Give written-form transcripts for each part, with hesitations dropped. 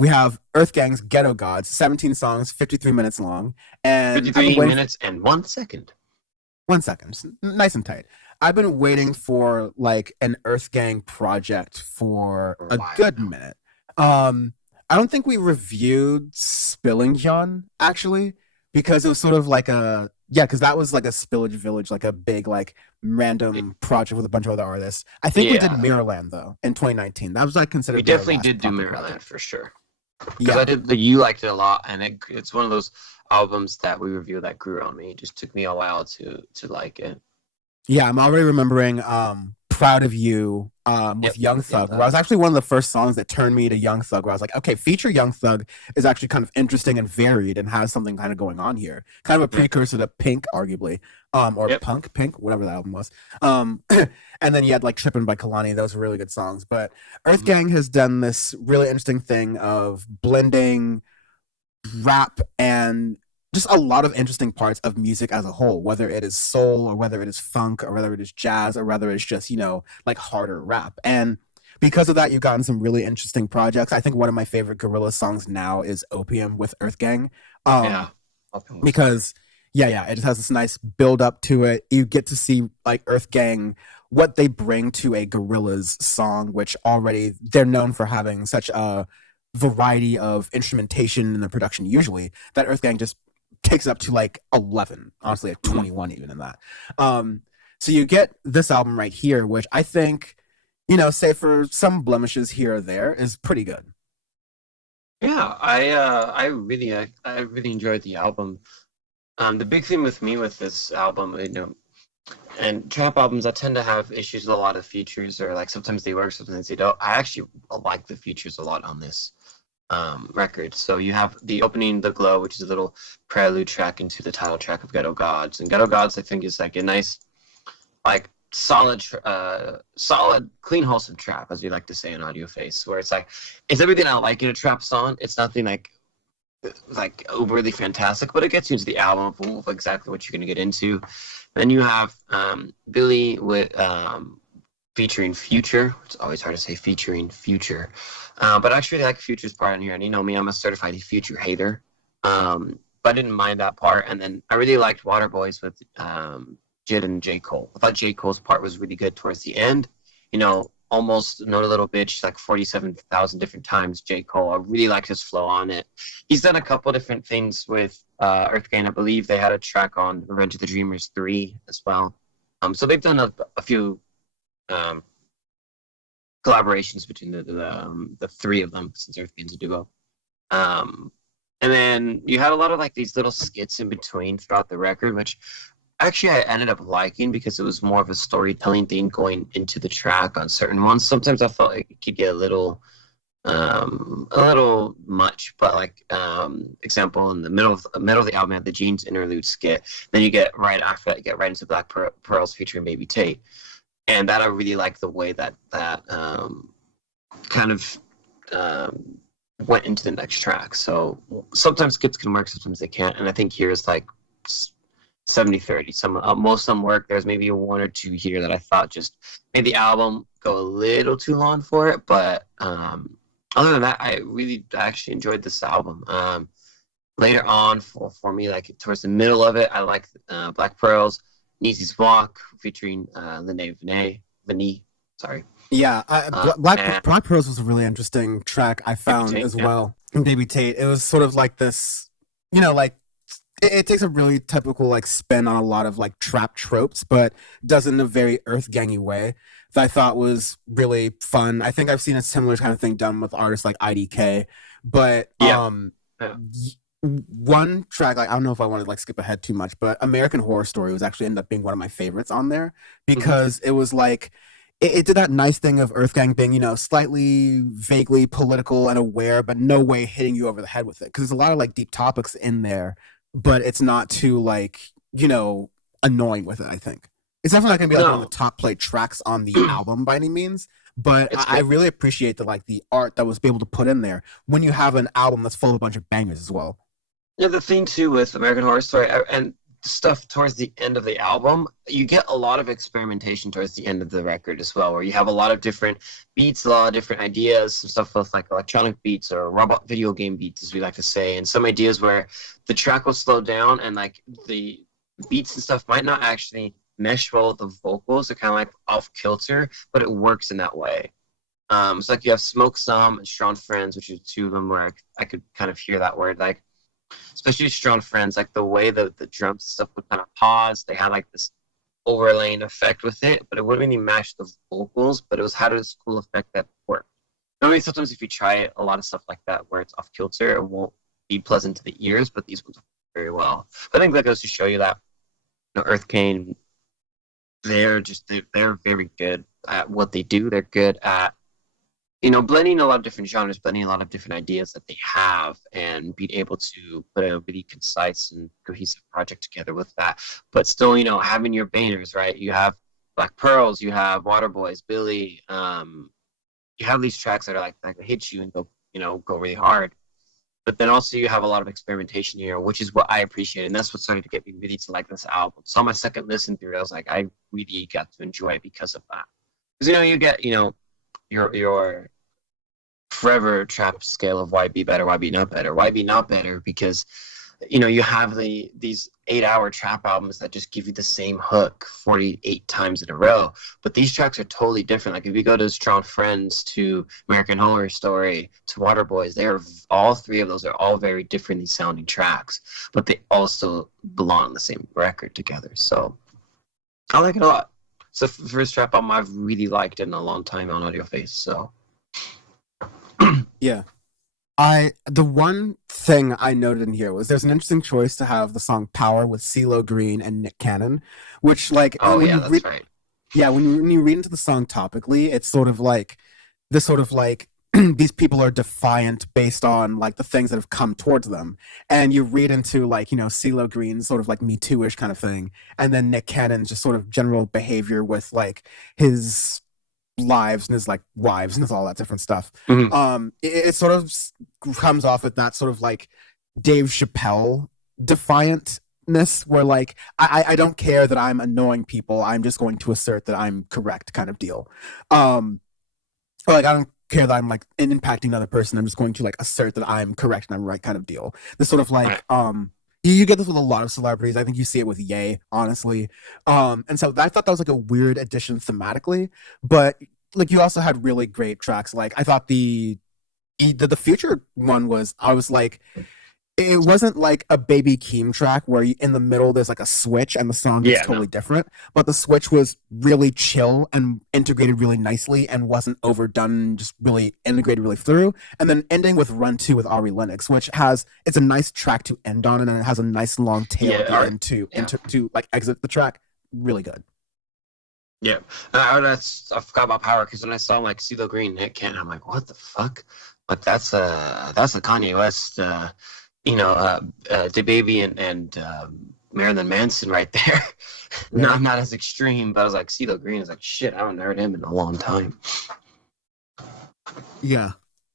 we have EARTHGANG's Ghetto Gods, 17 songs, 53 minutes long. And I've been 53 waiting minutes and 1 second. 1 second, just nice and tight. I've been waiting for like an EARTHGANG project for For a a while good now. minute. I don't think we reviewed Spilling John actually, because it was sort of like a yeah, because that was like a Spillage Village, like a big like random project with a bunch of other artists. I think we did Yeah, Mirrorland though in 2019. That was like we considered to be our definitely last did do proper Maryland project. for sure. Because I Yeah, did the you liked it a lot, and it's one of those albums that we reviewed that grew on me. It just took me a while to like it. yeah, I'm already remembering Proud of You with Yep. Young Yep. Thug, where I was actually one of the first songs that turned me to Young Thug, where I was like, okay, feature Young Thug is actually kind of interesting and varied and has something kind of going on here. Kind of a Yep. precursor to Pink, arguably. Or Yep. Pink, whatever the album was. And then you had like Trippin' by Kalani, those were really good songs. But Earth Mhm. Gang has done this really interesting thing of blending rap and just a lot of interesting parts of music as a whole, whether it is soul or whether it is funk or whether it is jazz or whether it's just, like harder rap. And because of that, you've gotten some really interesting projects. I think one of my favorite Gorilla songs now is Opium with Earth Gang. Yeah. Um, Open was fire. because yeah, it just has this nice build up to it. You get to see like Earth Gang, what they bring to a Gorillaz song, which already they're known for having such a variety of instrumentation in the production usually, that Earth Gang just takes up to like 11, honestly like Mhm. 21 even in that. um so you get this album right here, which I think, say for some blemishes here or there, is pretty good. Yeah, I really enjoyed the album. The big thing with me with this album, and trap albums, I tend to have issues with a lot of features, or like sometimes they work, sometimes they don't. I actually like the features a lot on this record. So you have the opening, The Glow, which is a little prelude track into the title track of Ghetto Gods. And Ghetto Gods, I think, is like a nice, like solid, clean, wholesome trap, as we like to say in Audioface, where it's like it's everything I like in a trap song. It's nothing like overly fantastic, but it gets you into the album of exactly what you're going to get into. Then you have Billy with featuring Future. It's always hard to say featuring Future, but actually I like Future's part in here. And you know me, I'm a certified Future hater, but I didn't mind that part. And then I really liked Water Boys with Jid and J. Cole. I thought J. Cole's part was really good towards the end. Almost Know a Little Bitch like 47,000 different times. J. Cole, I really liked his flow on it. He's done a couple different things with EARTHGANG. I believe they had a track on Revenge of the Dreamers 3 as well. So they've done a few um, collaborations between the three of them since EARTHGANG's a duo. Um, and then you had a lot of like these little skits in between throughout the record, which actually I ended up liking because it was more of a storytelling thing going into the track on certain ones. Sometimes I felt like it could get a little much, but like example in the middle of the album, I had the Jeans interlude skit. Then you get right after that, you get right into Black Pearls featuring Baby Tate, and that I really like the way that kind of went into the next track. So sometimes skits can work, sometimes they can't, and I think here is like 70-30. Most of them work. There's maybe one or two here that I thought just made the album go a little too long for it, but other than that, I really actually enjoyed this album. Later on, for me, like towards the middle of it, I like Black Pearls, Neezy's Walk featuring Lene Vinay, sorry, Yeah, and Black Pearls was a really interesting track I Baby found Tate. as Yeah. well. And Baby Tate, it was sort of like this, like it takes a really typical like spin on a lot of like trap tropes, but does it in a very Earth Gangy way that I thought was really fun. I think I've seen a similar kind of thing done with artists like IDK, but Yeah. Yeah. one track, like I don't know if I want to like skip ahead too much, but American Horror Story was actually ended up being one of my favorites on there Mhm. because it was like it did that nice thing of Earth Gang being, slightly vaguely political and aware, but no way hitting you over the head with it. Because there's a lot of like deep topics in there, but it's not too like, annoying with it, I think. It's definitely not gonna be like one of No, the top played tracks on the album by any means. But it's I good. really appreciate the art that was able to put in there when you have an album that's full of a bunch of bangers as well. Yeah, the thing too with American Horror Story, and stuff towards the end of the album, you get a lot of experimentation towards the end of the record as well, where you have a lot of different beats, a lot of different ideas, some stuff with like electronic beats or robot video game beats, as we like to say, and some ideas where the track will slow down and like the beats and stuff might not actually mesh well with the vocals. They're kind of like off kilter, but it works in that way. So like you have Smoke Some and Strong Friends, which are two of them where I could kind of hear that word, like especially Strong Friends, like the way the drums stuff would kind of pause. They had like this overlaying effect with it, but it wouldn't really match the vocals, but it was had this cool effect that worked. Normally, sometimes if you try it, a lot of stuff like that where it's off kilter, it won't be pleasant to the ears, but these ones work very well. I think that goes to show you that EARTHGANG, they're very good at what they do. They're good at blending a lot of different genres, blending a lot of different ideas that they have, and being able to put a really concise and cohesive project together with that. But still, having your bangers, right? You have Black Pearls, you have Waterboys, Billy. You have these tracks that are like that hit you and go really hard. But then also you have a lot of experimentation here, which is what I appreciate, and that's what started to get me really to like this album. So on my second listen through, I was like, I really got to enjoy it because of that. Because you get your forever trap scale of why be better, why be not better, why be not better, because you have these 8-hour trap albums that just give you the same hook 48 times in a row, but these tracks are totally different. Like if you go to Strong Friends, to American Horror Story, to Waterboys, all three of those are all very differently sounding tracks, but they also belong on the same record together. So I like it a lot. It's the first trap album I've really liked in a long time on Audioface. So Yeah. The one thing I noted in here was there's an interesting choice to have the song Power with CeeLo Green and Nick Cannon, which like that's right. Yeah, when you read into the song topically, it's sort of like this sort of like these people are defiant based on like the things that have come towards them. And you read into like, CeeLo Green's sort of like Me Too-ish kind of thing, and then Nick Cannon's just sort of general behavior with like his lives and his like wives and all that different stuff. It sort of comes off with that sort of like Dave Chappelle defiantness, where like I don't care that I'm annoying people, I'm just going to assert that I'm correct kind of deal. Or like I don't care that I'm like impacting another person, I'm just going to like assert that I'm correct and I'm right kind of deal. This sort of like you get this with a lot of celebrities. I think you see it with Ye, honestly. And so I thought that was like a weird addition thematically, but like you also had really great tracks. Like I thought the Future one was, I was like, it wasn't like a Baby Keem track where in the middle there's like a switch and the song is totally different, but the switch was really chill and integrated really nicely and wasn't overdone, just really integrated really through. And then ending with Run 2 with Ari Lennox, which it's a nice track to end on, and then it has a nice long tail at the end to like exit the track. Really good. Yeah, I forgot about Power, because when I saw like CeeLo Green, Nick Cannon, I'm like, what the fuck? Like that's a Kanye West, DaBaby and Marilyn Manson right there. Not as extreme, but I was like, CeeLo Green is like, shit, I haven't heard him in a long time. Yeah,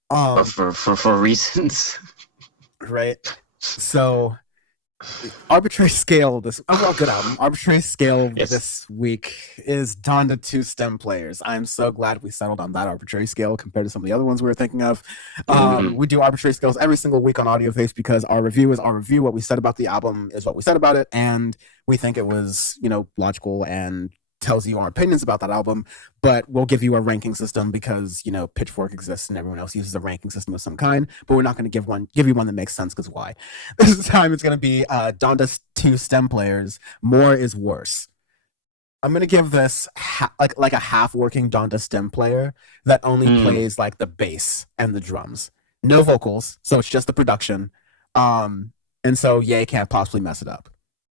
but for reasons, right? So. Arbitrary Scale, this overall good album. Arbitrary Scale this week is Donda 2 Stem Players. I'm so glad we settled on that Arbitrary Scale compared to some of the other ones we were thinking of. We do Arbitrary Scales every single week on Audioface because our review is our review. What we said about the album is what we said about it, and we think it was, logical and tells you our opinions about that album, but we'll give you a ranking system because Pitchfork exists and everyone else uses a ranking system of some kind, but we're not going to give you one that makes sense, because why? This time it's going to be Donda 2 Stem Players, More is Worse. I'm going to give this like a half working Donda stem player that only plays like the bass and the drums, no vocals, so it's just the production, and so Ye can't possibly mess it up.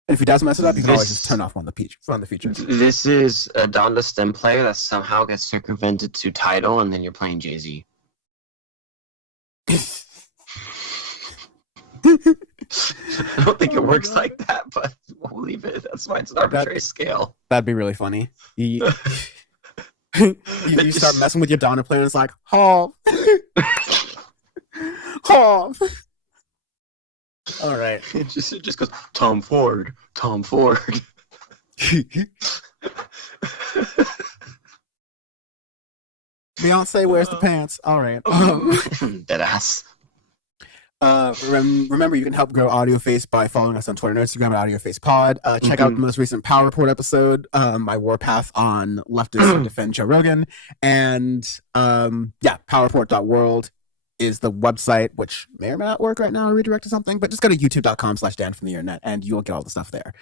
And if he does mess it up, you can always just turn off one of the features. This is a Donda stem player that somehow gets circumvented to Tidal, and then you're playing Jay-Z. I don't think it works like that, but we'll leave it. That's why it's an arbitrary scale. That'd be really funny. You start messing with your Donda player, and it's like, oh. All right. It just goes Tom Ford, Tom Ford. Beyonce wears the pants. All right. Dead ass. Remember, you can help grow Audioface by following us on Twitter and Instagram at AudiofacePod. Check out the most recent Power Report episode, my warpath on leftists who defend Joe Rogan. And powerreport.world is the website, which may or may not work right now, redirect to something, but just go to youtube.com/Dan from the internet and you will get all the stuff there.